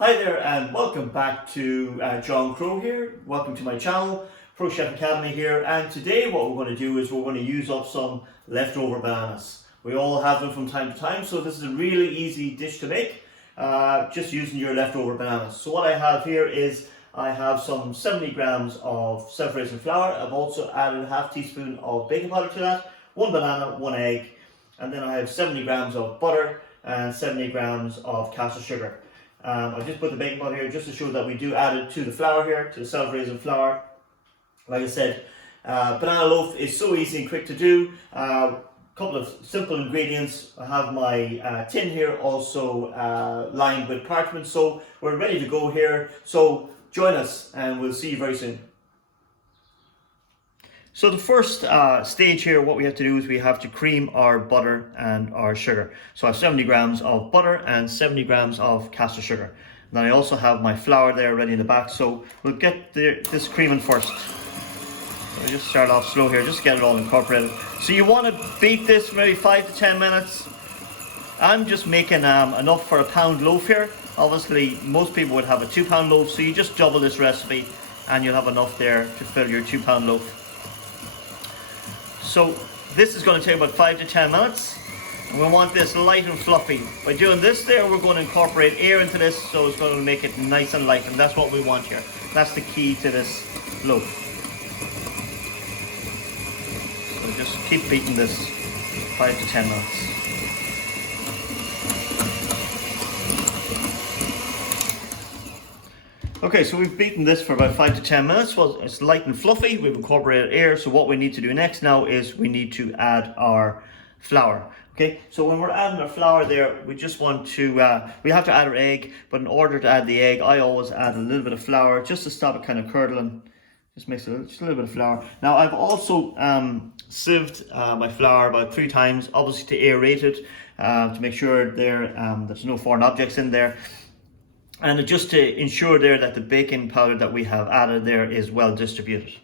Hi there and welcome back to John Crowe here. Welcome to my channel, Pro Chef Academy here, and today what we're going to do is we're going to use up some leftover bananas. We all have them from time to time, so this is a really easy dish to make, just using your leftover bananas. So what I have here is I have some 70 grams of self-raising flour. I've also added a half teaspoon of baking powder to that, one banana, one egg, and then I have 70 grams of butter and 70 grams of caster sugar. I've just put the baking powder here just to show that we do add it to the flour here, to the self-raising flour. Like I said, banana loaf is so easy and quick to do. Couple of simple ingredients. I have my tin here also lined with parchment, so we're ready to go here. So join us and we'll see you very soon. So the first stage here, what we have to do is we have to cream our butter and our sugar. So I have 70 grams of butter and 70 grams of caster sugar. And then I also have my flour there ready in the back. So we'll get this creaming first. So just start off slow here, just to get it all incorporated. So you want to beat this maybe 5 to 10 minutes. I'm just making enough for a pound loaf here. Obviously, most people would have a 2-pound loaf, so you just double this recipe and you'll have enough there to fill your 2-pound loaf. So this is going to take about 5 to 10 minutes. And we want this light and fluffy. By doing this there, we're going to incorporate air into this, so it's going to make it nice and light, and that's what we want here. That's the key to this loaf. So just keep beating this 5 to 10 minutes. Okay, so we've beaten this for about 5 to 10 minutes. Well, it's light and fluffy. We've incorporated air. So what we need to do next now is we need to add our flour. Okay, so when we're adding our flour there, we just want to, we have to add our egg. But in order to add the egg, I always add a little bit of flour just to stop it kind of curdling. Just makes just a little bit of flour. Now I've also sieved my flour about 3 times, obviously to aerate it, to make sure there's no foreign objects in there. And just to ensure there that the baking powder that we have added there is well distributed.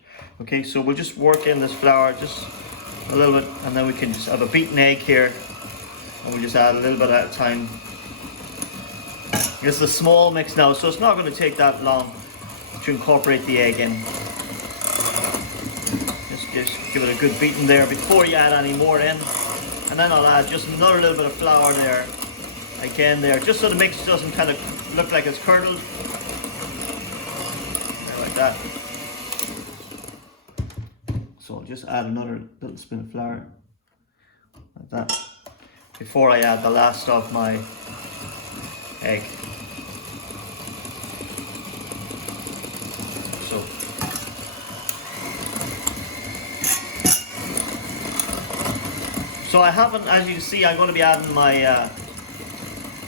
Okay, so we'll just work in this flour just a little bit, and then we can just have a beaten egg here, and we'll just add a little bit at a time. It's a small mix now, so it's not going to take that long to incorporate the egg in. Just give it a good beating there before you add any more in. And then I'll add just another little bit of flour there, again there, just so the mix doesn't kind of look like it's curdled. There, like that. So I'll just add another little spoon of flour, like that, before I add the last of my egg. So I haven't, as you can see, I'm going to be adding my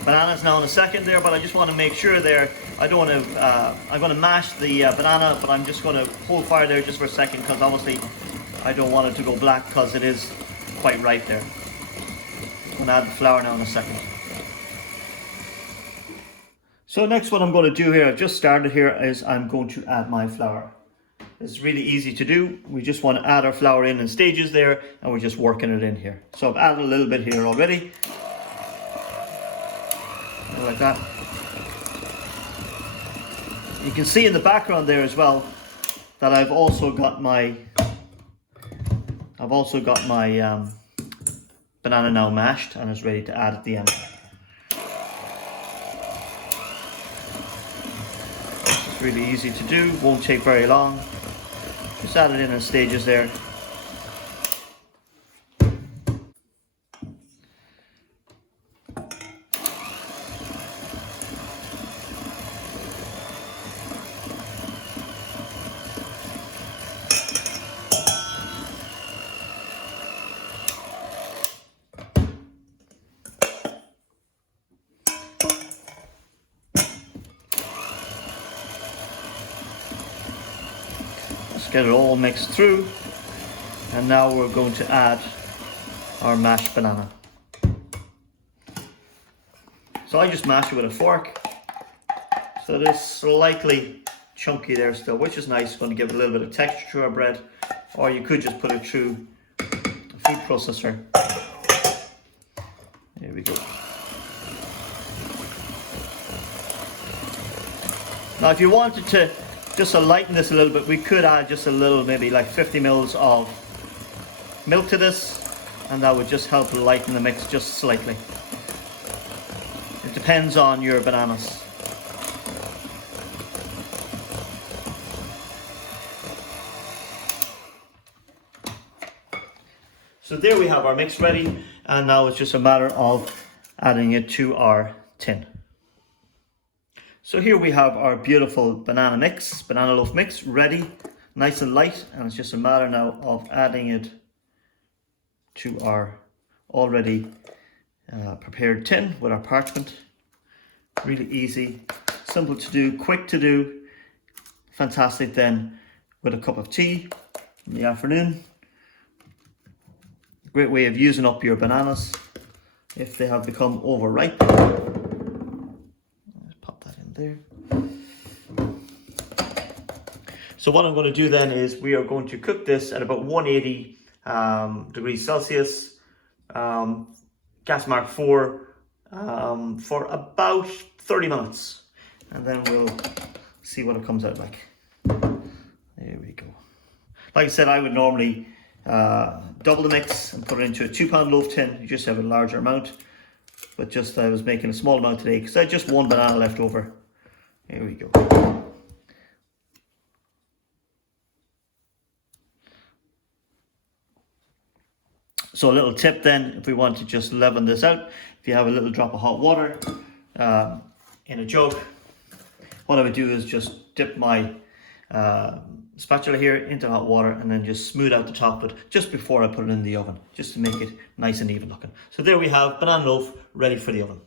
bananas now in a second there, but I just want to make sure there, I don't want to, I'm going to mash the banana, but I'm just going to hold fire there just for a second, because obviously I don't want it to go black, because it is quite ripe there. I'm going to add the flour now in a second. So next what I'm going to do here, I've just started here, is I'm going to add my flour. It's really easy to do. We just want to add our flour in stages there, and we're just working it in here. So I've added a little bit here already. Like that. You can see in the background there as well that I've also got my banana now mashed, and it's ready to add at the end. It's really easy to do, won't take very long. Just add it in stages there. Get it all mixed through, and now we're going to add our mashed banana. So I just mash it with a fork, so it is slightly chunky there still, which is nice. It's going to give it a little bit of texture to our bread, or you could just put it through a food processor. There we go. Now if you wanted to just to lighten this a little bit, we could add just a little, maybe like 50 mils of milk to this, and that would just help lighten the mix just slightly. It depends on your bananas. So there we have our mix ready, and now it's just a matter of adding it to our tin. So here we have our beautiful banana loaf mix ready, nice and light, and it's just a matter now of adding it to our already prepared tin with our parchment. Really easy, simple to do, quick to do, fantastic then with a cup of tea in the afternoon. Great way of using up your bananas if they have become overripe. Let's pop that in there. So what I'm going to do then is we are going to cook this at about 180 degrees Celsius, gas mark 4, for about 30 minutes, and then we'll see what it comes out like. There we go. Like I said, I would normally double the mix and put it into a 2-pound loaf tin. You just have a larger amount, but just I was making a small amount today because I had just one banana left over. Here we go. So a little tip then, if we want to just leaven this out, if you have a little drop of hot water in a jug, what I would do is just dip my spatula here into hot water and then just smooth out the top of it just before I put it in the oven, just to make it nice and even looking. So there we have banana loaf ready for the oven.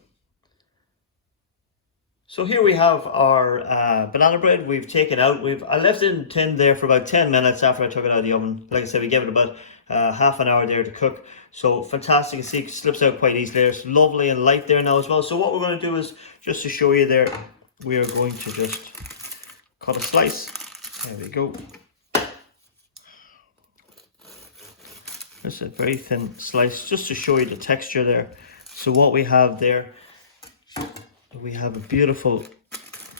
So here we have our banana bread we've taken out. I left it in the tin there for about 10 minutes after I took it out of the oven. Like I said, we gave it about half an hour there to cook. So fantastic, you see it slips out quite easily. It's lovely and light there now as well. So what we're going to do is, just to show you there, we are going to just cut a slice. There we go. Just a very thin slice, just to show you the texture there. So what we have there, we have a beautiful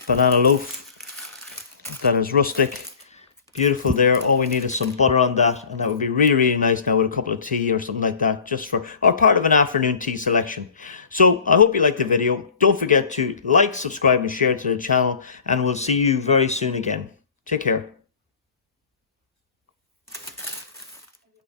banana loaf that is rustic, beautiful there. All we need is some butter on that, and that would be really, really nice now with a cup of tea or something like that, just for, or part of an afternoon tea selection. So I hope you liked the video. Don't forget to like, subscribe and share to the channel, and we'll see you very soon again. Take care.